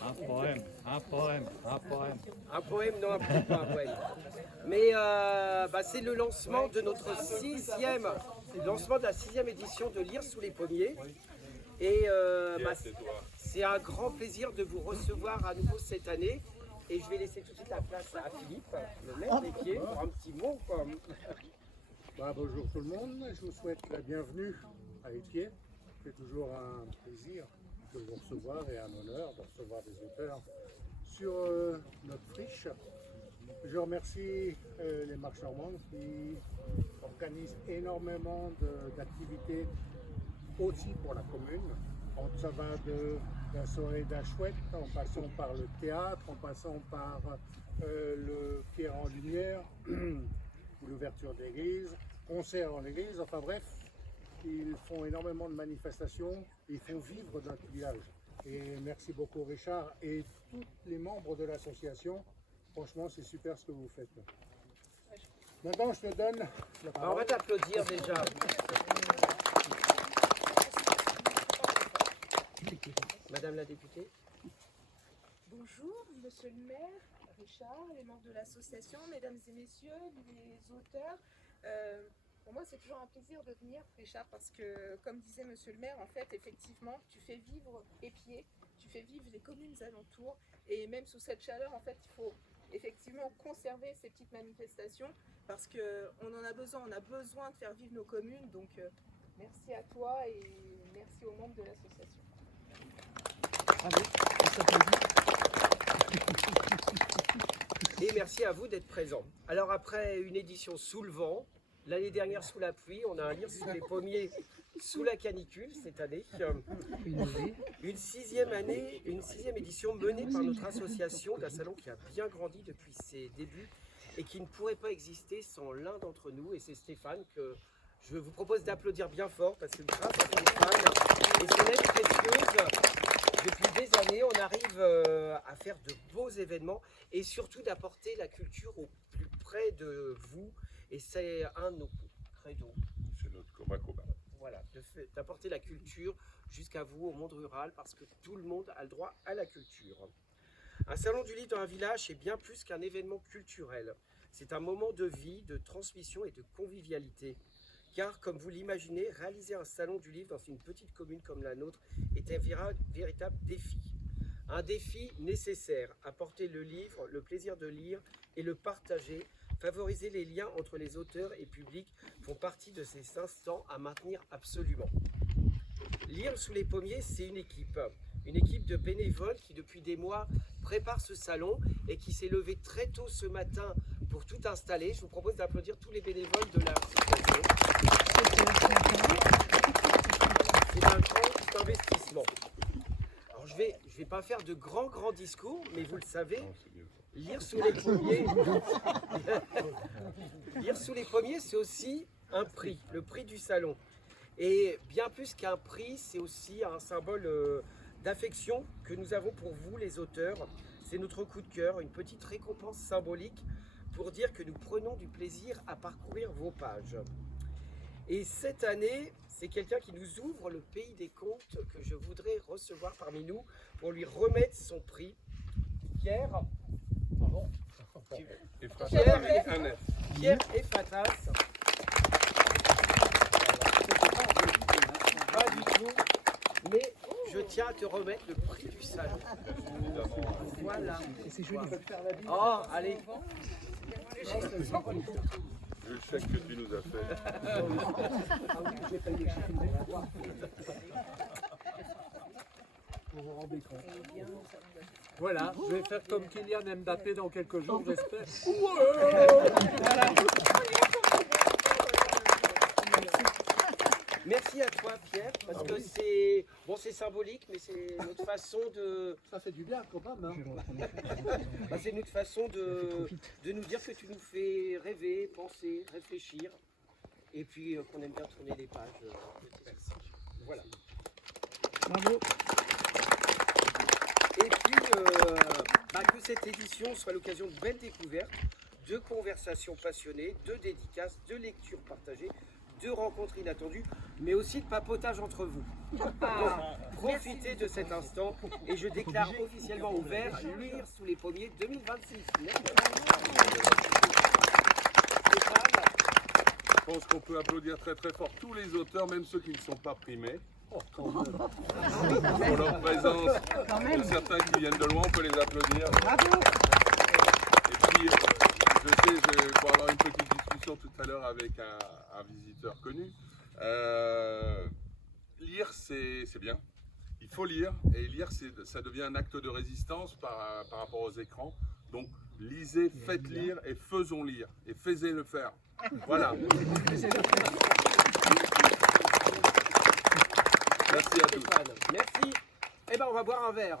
Un poème, un poème, un poème. Un poème, non, peut-être pas un poème. Mais c'est le lancement de notre lancement de la 6e édition de Lire sous les pommiers. Et c'est un grand plaisir de vous recevoir à nouveau cette année. Et je vais laisser tout de suite la place à Philippe, le maître des pieds, pour un petit mot. Bonjour tout le monde, je vous souhaite la bienvenue à Épied. C'est toujours un plaisir de vous recevoir et un honneur de recevoir des auteurs sur notre friche. Je remercie les Marches Normandes qui organisent énormément d'activités aussi pour la commune. Ça va de la soirée d'Achouette en passant par le théâtre, en passant par le Pierre en Lumière, l'ouverture d'église, concert en église, enfin bref, ils font énormément de manifestations, ils font vivre notre village. Et merci beaucoup Richard et tous les membres de l'association, franchement c'est super ce que vous faites. Maintenant je te donne la parole. On va t'applaudir déjà. Madame la députée. Bonjour, monsieur le maire, Richard, les membres de l'association, mesdames et messieurs, les auteurs. Pour moi, c'est toujours un plaisir de venir, Richard, parce que, comme disait monsieur le maire, en fait, effectivement, tu fais vivre Épied, tu fais vivre les communes alentours, et même sous cette chaleur, en fait, il faut effectivement conserver ces petites manifestations, parce qu'on en a besoin, on a besoin de faire vivre nos communes, donc merci à toi et merci aux membres de l'association. Et merci à vous d'être présents. Alors après une édition sous le vent, l'année dernière sous la pluie, on a un Lire sous les pommiers sous la canicule cette année. Une sixième édition menée par notre association d'un salon qui a bien grandi depuis ses débuts et qui ne pourrait pas exister sans l'un d'entre nous, et c'est Stéphane que je vous propose d'applaudir bien fort parce que grâce à Stéphane et son aide précieuse, depuis des années, on arrive à faire de beaux événements et surtout d'apporter la culture au plus près de vous. Et c'est un de nos credos. C'est notre commun. Voilà, d'apporter la culture jusqu'à vous, au monde rural, parce que tout le monde a le droit à la culture. Un salon du livre dans un village, c'est bien plus qu'un événement culturel. C'est un moment de vie, de transmission et de convivialité. Car, comme vous l'imaginez, réaliser un salon du livre dans une petite commune comme la nôtre est un véritable défi. Un défi nécessaire, apporter le livre, le plaisir de lire et le partager, favoriser les liens entre les auteurs et publics font partie de ces instants à maintenir absolument. Lire sous les pommiers, c'est une équipe de bénévoles qui depuis des mois prépare ce salon et qui s'est levée très tôt ce matin pour tout installer. Je vous propose d'applaudir tous les bénévoles de l'association. C'est un grand investissement. Alors je vais pas faire de grands discours, mais vous le savez, lire sous les pommiers, lire sous les pommiers, c'est aussi un prix, le prix du salon. Et bien plus qu'un prix, c'est aussi un symbole d'affection que nous avons pour vous, les auteurs. C'est notre coup de cœur, une petite récompense symbolique pour dire que nous prenons du plaisir à parcourir vos pages. Et cette année, c'est quelqu'un qui nous ouvre le pays des contes que je voudrais recevoir parmi nous pour lui remettre son prix. Pierre et Fatas. Pas du tout, mais je tiens à te remettre le prix du salon. Voilà. Oh, allez. Le chèque que tu nous as fait. Voilà, je vais faire comme Kylian Mbappé dans quelques jours, j'espère. Merci à toi Pierre, parce que c'est symbolique, mais c'est notre façon de... Ça fait du bien quand même. Hein. c'est notre façon de nous dire que tu nous fais rêver, penser, réfléchir, et puis qu'on aime bien tourner les pages. Voilà. Bravo. Et puis que cette édition soit l'occasion de belles découvertes, de conversations passionnées, de dédicaces, de lectures partagées, de rencontres inattendues, mais aussi de papotage entre vous. Donc, profiter de cet instant et je déclare officiellement ouvert Lire sous les pommiers 2026. Je pense qu'on peut applaudir très très fort tous les auteurs, même ceux qui ne sont pas primés. Pour leur présence, pour certains qui viennent de loin, on peut les applaudir. Et puis, je sais, pour avoir une petite discussion tout à l'heure avec un visiteur connu, lire c'est bien. Il faut lire, et lire ça devient un acte de résistance par rapport aux écrans. Donc lisez, faites lire et faisons lire, et faisez-le faire. Voilà. Merci à tous. Merci. Eh ben on va boire un verre.